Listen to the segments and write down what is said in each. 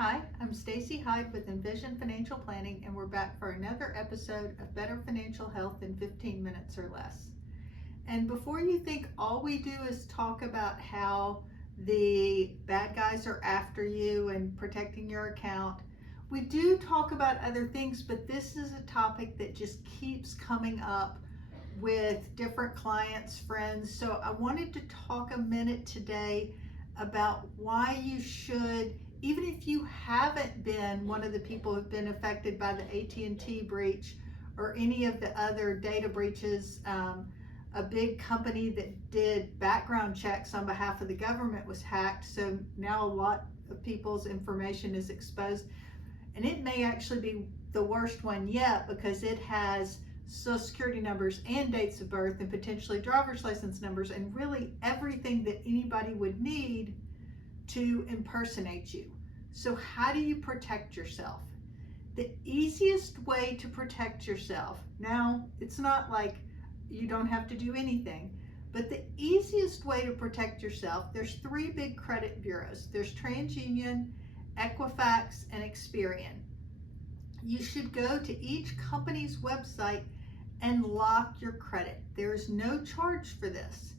Hi, I'm Stacey Hyde with Envision Financial Planning, and we're back for another episode of Better Financial Health in 15 minutes or less. And before you think all we do is talk about how the bad guys are after you and protecting your account, we do talk about other things, but this is a topic that just keeps coming up with different clients, friends. So I wanted to talk a minute today about why you should, even if you haven't been one of the people who've been affected by the AT&T breach or any of the other data breaches. A big company that did background checks on behalf of the government was hacked, so now a lot of people's information is exposed, and it may actually be the worst one yet because it has social security numbers and dates of birth and potentially driver's license numbers and really everything that anybody would need to impersonate you. So how do you protect yourself? The easiest way to protect yourself, now it's not like you don't have to do anything, but the easiest way to protect yourself, there's three big credit bureaus. There's TransUnion, Equifax, and Experian. You should go to each company's website and lock your credit. There is no charge for this.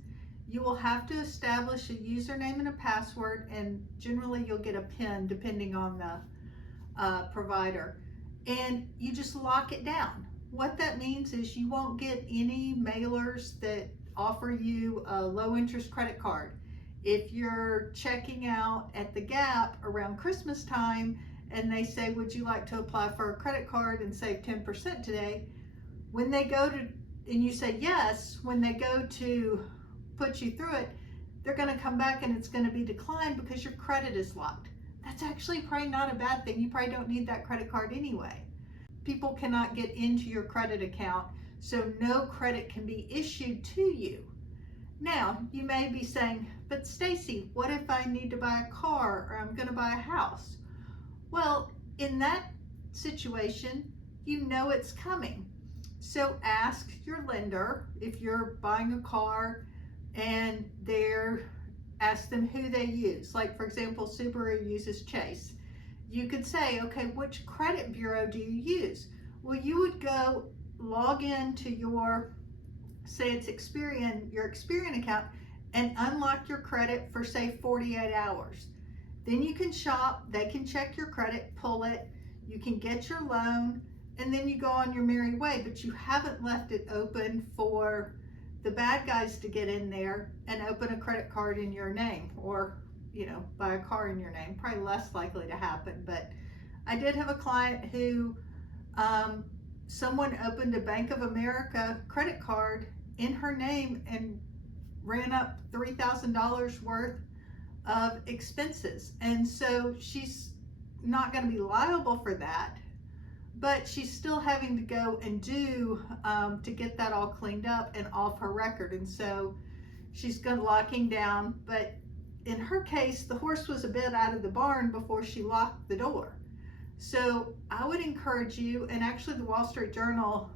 You will have to establish a username and a password, and generally you'll get a PIN depending on the provider, and you just lock it down. What that means is you won't get any mailers that offer you a low interest credit card. If you're checking out at the Gap around Christmas time and they say, would you like to apply for a credit card and save 10% today? When they go to, and you say yes, when they go to put you through it, they're going to come back and it's going to be declined because your credit is locked. That's actually probably not a bad thing. You probably don't need that credit card anyway. People cannot get into your credit account, so no credit can be issued to you. Now, you may be saying, but Stacey, what if I need to buy a car or I'm going to buy a house? Well, in that situation, you know it's coming. So ask your lender if you're buying a car and ask them who they use. Like, for example, Subaru uses Chase. You could say, okay, which credit bureau do you use? Well, you would go log into your, say it's Experian, your Experian account, and unlock your credit for say 48 hours. Then you can shop, they can check your credit, pull it, you can get your loan, and then you go on your merry way, but you haven't left it open for the bad guys to get in there and open a credit card in your name, or buy a car in your name. Probably less likely to happen, but I did have a client who someone opened a Bank of America credit card in her name and ran up $3,000 worth of expenses, and so she's not going to be liable for that, but she's still having to go and do to get that all cleaned up and off her record, and so she's locking down. But in her case, the horse was a bit out of the barn before she locked the door. So I would encourage you, and actually the Wall Street Journal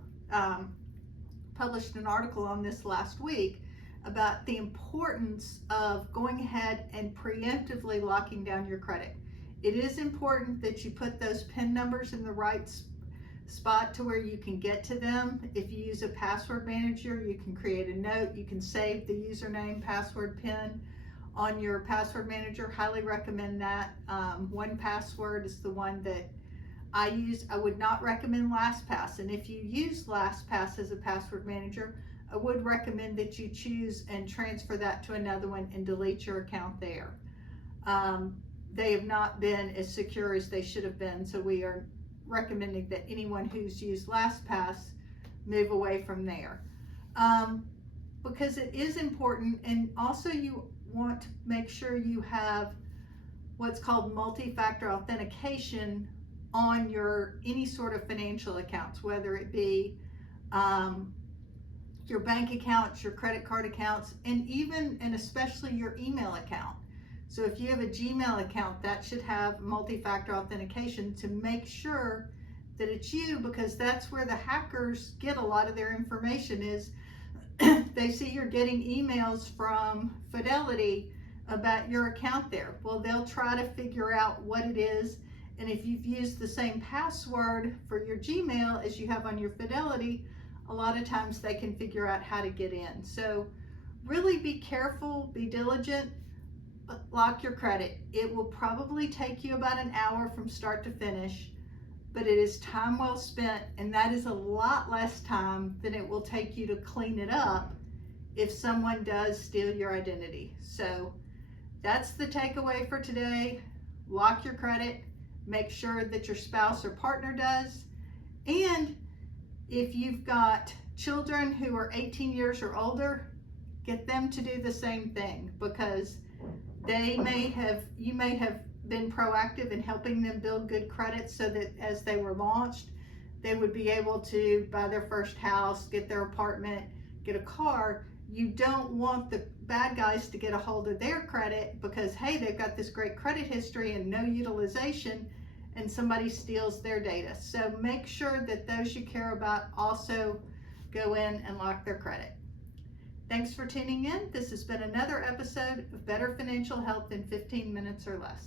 published an article on this last week about the importance of going ahead and preemptively locking down your credit. It is important that you put those PIN numbers in the right spot to where you can get to them. If you use a password manager, you can create a note, you can save the username, password, PIN on your password manager. Highly recommend that. 1Password is the one that I use. I would not recommend LastPass, and if you use LastPass as a password manager, I would recommend that you choose and transfer that to another one and delete your account there. They have not been as secure as they should have been, so we are recommending that anyone who's used LastPass move away from there, because it is important. And also you want to make sure you have what's called multi-factor authentication on your any sort of financial accounts, whether it be your bank accounts, your credit card accounts, and even and especially your email account. So if you have a Gmail account, that should have multi-factor authentication to make sure that it's you, because that's where the hackers get a lot of their information is they see you're getting emails from Fidelity about your account there. Well, they'll try to figure out what it is, And if you've used the same password for your Gmail as you have on your Fidelity, a lot of times they can figure out how to get in. So really be careful, be diligent, lock your credit. It will probably take you about an hour from start to finish, but it is time well spent, and that is a lot less time than it will take you to clean it up if someone does steal your identity. So that's the takeaway for today. Lock your credit, make sure that your spouse or partner does, and if you've got children who are 18 years or older, get them to do the same thing, because you may have been proactive in helping them build good credit so that as they were launched, they would be able to buy their first house, get their apartment, get a car. You don't want the bad guys to get a hold of their credit because, hey, they've got this great credit history and no utilization, and somebody steals their data. So make sure that those you care about also go in and lock their credit. Thanks for tuning in. This has been another episode of Better Financial Health in 15 Minutes or Less.